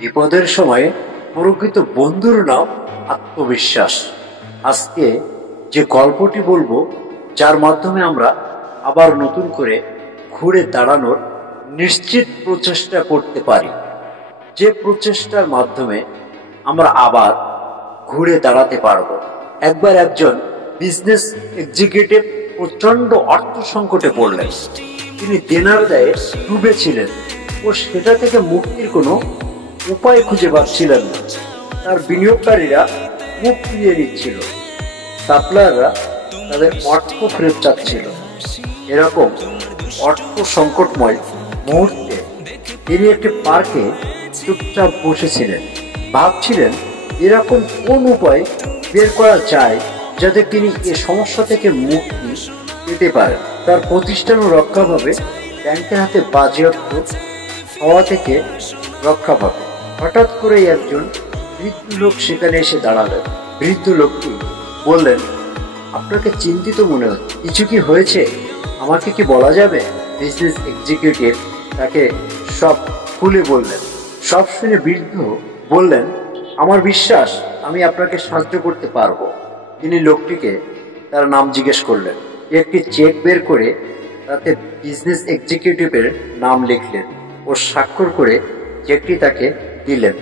বিপদের সময়ে প্রকৃত বন্ধুর নাম আত্মবিশ্বাস। আজকে যে গল্পটি বলবো, যার মাধ্যমে আমরা আবার নতুন করে ঘুরে দাঁড়ানোর নিশ্চিত প্রচেষ্টা করতে পারি, যে প্রচেষ্টার মাধ্যমে আমরা আবার ঘুরে দাঁড়াতে পারবো। একবার একজন বিজনেস এক্সিকিউটিভ প্রচন্ড অর্থ সংকটে পড়লেন। তিনি দেনার দায়ে ডুবেছিলেন ও সেটা থেকে মুক্তির কোনো উপায় খুঁজে পাচ্ছিলেন না। তার বিনিয়োগকারীরা মুখ ফিরিয়ে নিচ্ছিল, সাপ্লায়াররা তাদের অর্থ ফেরত চাচ্ছিল। এরকম অর্থ সংকটময় মুহূর্তে তিনি একটি পার্কে চুপচাপ বসেছিলেন, ভাবছিলেন এরকম কোন উপায় বের করা যায় যাতে তিনি এ সমস্যা থেকে মুক্তি পেতে পারেন। তার প্রতিষ্ঠানও রক্ষা পাবে, ব্যাংকের হাতে বাজেয়াপ্ত হওয়া থেকে রক্ষা পাবে। হঠাৎ করেই একজন বৃদ্ধ লোক সেখানে এসে দাঁড়ালেন। বৃদ্ধ লোকটি বললেন, আপনাকে চিন্তিত মনে হচ্ছে, কিছু কি হয়েছে? আমাকে কি বলা যাবে? বিজনেস এক্সিকিউটিভ তাকে সব খুলে বললেন। সব শুনে বৃদ্ধ বললেন, আমার বিশ্বাস আমি আপনাকে সাহায্য করতে পারবো। তিনি লোকটিকে তার নাম জিজ্ঞেস করলেন, একটি চেক বের করে তাতে বিজনেস এক্সিকিউটিভের নাম লিখলেন ও স্বাক্ষর করে চেকটি তাকে দিলেন।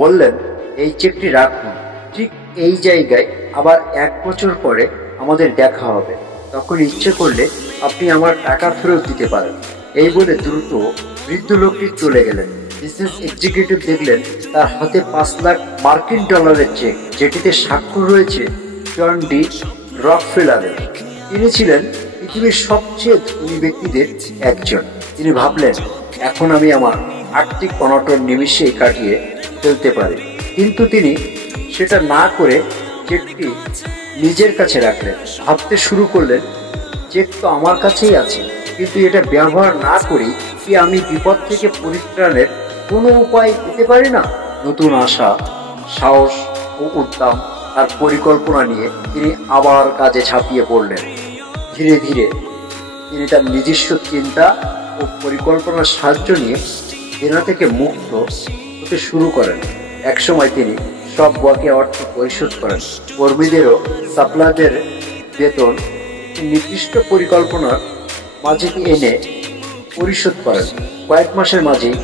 বললেন, এই চেকটি রাখুন, ঠিক এই জায়গায় আবার 1 বছর পরে আমাদের দেখা হবে, তখন ইচ্ছে করলে আপনি আমার টাকা ফেরত দিতে পারেন। এই বলে দ্রুত বৃদ্ধ লোকটি চলে গেলেন। বিজনেস এক্সিকিউটিভ দেখলেন তার হাতে 5 লাখ মার্কিন ডলারের চেক, যেটিতে স্বাক্ষর রয়েছে জন ডি রকফেলারের। তিনি ছিলেন পৃথিবীর সবচেয়ে ধনী ব্যক্তিদের একজন। তিনি ভাবলেন, এখন আমি আমার আর্থিক অনটন নিমিষেই কাটিয়ে ফেলতে পারি। কিন্তু তিনি সেটা না করে চেকটি নিজের কাছে রাখলেন। ভাবতে শুরু করলেন, চেক তো আমার কাছেই আছে, কিন্তু এটা ব্যবহার না করি কি আমি বিপদ থেকে পরিত্রাণের কোনো উপায় পেতে পারি না? নতুন আশা, সাহস ও উদ্যম আর পরিকল্পনা নিয়ে তিনি আবার কাজে ঝাঁপিয়ে পড়লেন। ধীরে ধীরে তিনি তার নিজস্ব চিন্তা ও পরিকল্পনার সাহায্য নিয়ে দেনা থেকে মুক্ত হতে শুরু করেন। একসময় তিনি সব বকেয়া অর্থ পরিশোধ করেন। কর্মীদেরও সাপ্লায়ারদের বেতন নির্দিষ্ট পরিকল্পনার মাঝে এনে পরিশোধ করেন। কয়েক মাসের মাঝেই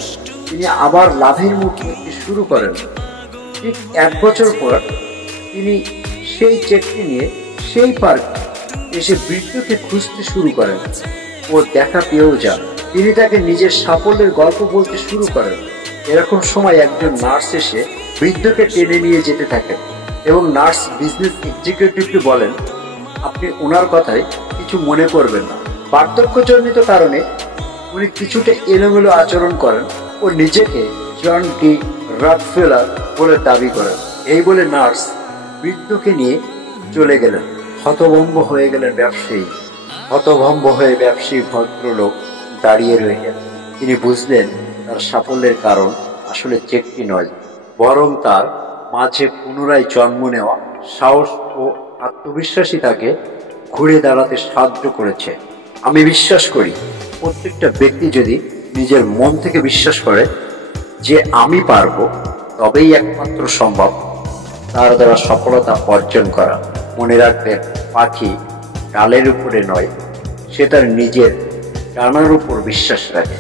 তিনি আবার লাভের মুখ দেখতে শুরু করেন। ঠিক 1 বছর পর তিনি সেই চেকটি নিয়ে সেই পার্কে এসে বৃদ্ধকে খুঁজতে শুরু করেন ও দেখা পেয়েও যান। তিনি তাকে নিজের সাফল্যের গল্প বলতে শুরু করেন। এরকম সময় একজন নার্স এসে বৃদ্ধকে টেনে নিয়ে যেতে থাকেন এবং নার্স বিজনেস এক্সিকিউটিভকে বলেন, আপনি ওনার কথায় কিছু মনে করবেন না। বার্ধক্যজনিত কারণে উনি কিছুটা এলোমেলো আচরণ করেন ও নিজেকে জন ডি রকফেলার বলে দাবি করেন। এই বলে নার্স বৃদ্ধকে নিয়ে চলে গেলেন। হতভম্ব হয়ে গেলেন ব্যবসায়ী। হতভম্ব হয়ে ব্যবসায়ী ভদ্রলোক দাঁড়িয়ে রয়ে গেলেন। তিনি বুঝলেন তার সাফল্যের কারণ আসলে চেকটি নয়, বরং তার মাঝে পুনরায় জন্ম নেওয়া সাহস ও আত্মবিশ্বাসী তাকে ঘুরে দাঁড়াতে সাহায্য করেছে। আমি বিশ্বাস করি, প্রত্যেকটা ব্যক্তি যদি নিজের মন থেকে বিশ্বাস করে যে আমি পারবো, তবেই একমাত্র সম্ভব তার দ্বারা সফলতা অর্জন করা। মনে রাখবেন, পাখি ডালের উপরে নয়, সে তার নিজের ডানার উপর বিশ্বাস রাখে।